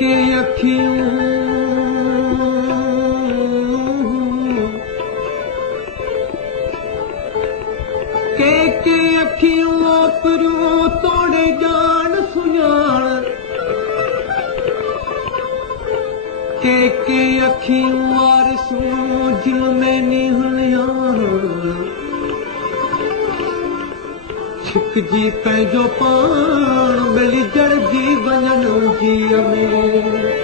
के अखियूं के अखियूं ओपरियूं तोड़े जान सुञाण के अखियूं वारसूं जिल में निहणियां छिकजी पंहिंजो पाण मिली जड़जी वञण जीअ में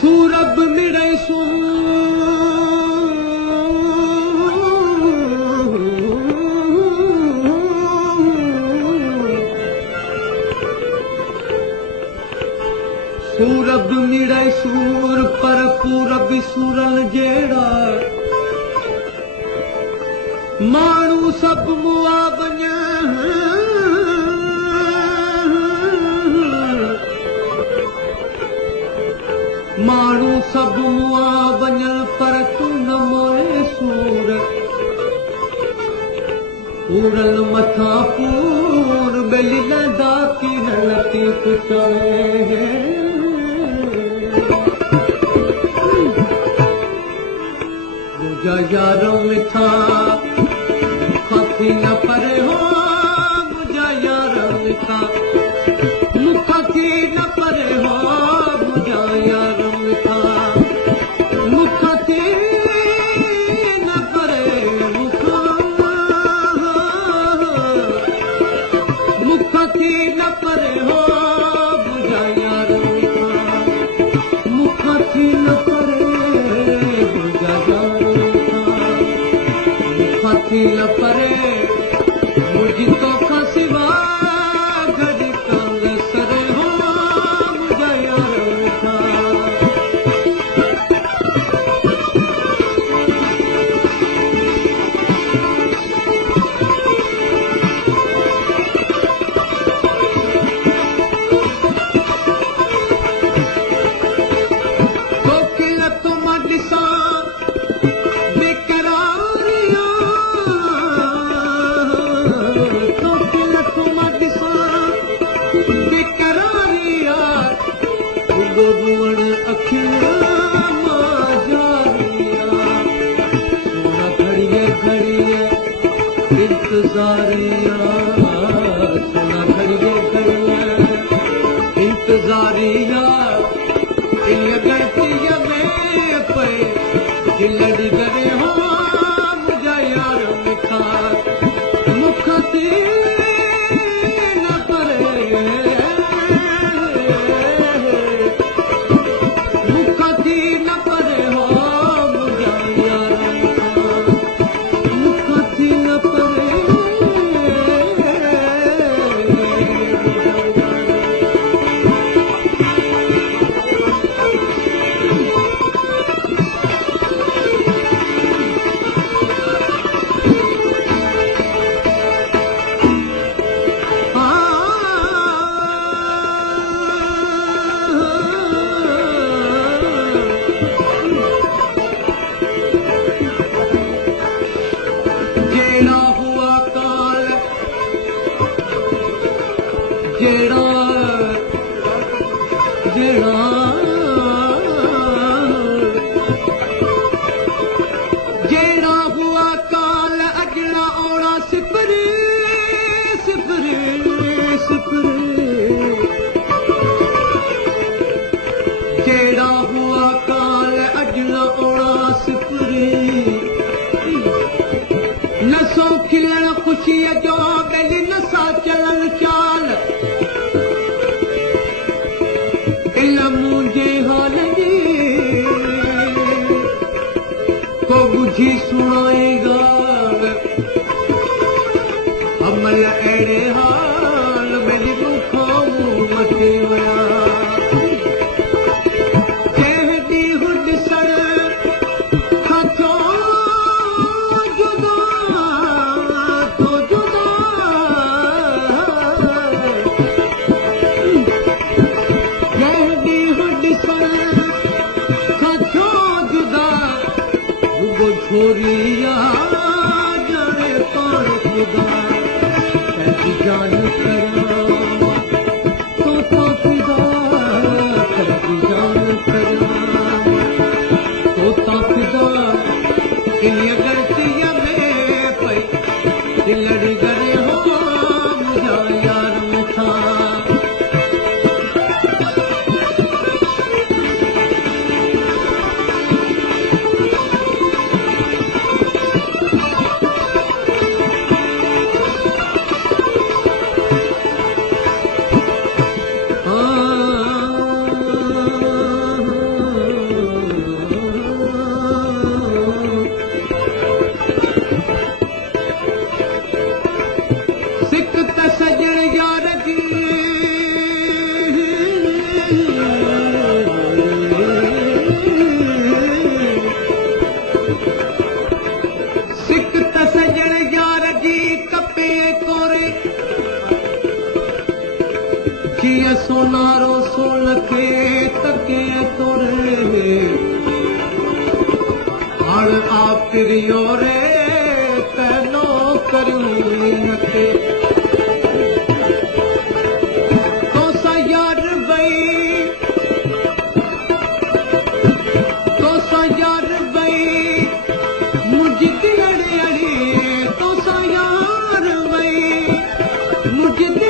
सूरब मिड़ई सूरब मिड़ई सूर पर पूरब सूरल जहिड़ा माण्हू सभु मुआ वञा माण्हू सभु मुआ वञण पर तूं न मोए सूर पूरल मथां पूर बेली लंदा की न लतीफ़ चवे मुंहिंजा यार मिठा मुखां न परे हो मुंहिंजा यार मिठा मुखां न परे हो मुंहिंजा यार न परे मुझी तोखां सिवा गॾु कंग सर हो मुंहिंजा यार मिठा तोखे नथो मां ॾिसां इंतज़ारिया गणतीअ में पए लड़ी करे हो मुंहिंजा यार मिठा मुखां न परे मुखां न परे हो मुंहिंजा यार मिठा मुखां न परे जेड़ा हुआ काल अगला ओड़ा सिपरे सिपरे सिपरे जेड़ा हुआ काल अगला ओड़ा सिपरे नसो खिलण खुशीअ जो बेली नसा चलन चाल इल्म किए सोनारो सोल के तके तोरे हर आप प्रियो रे तैनो करूं के तो सा यार बई मुझे अड़े अड़े तो सा यार बई मुझे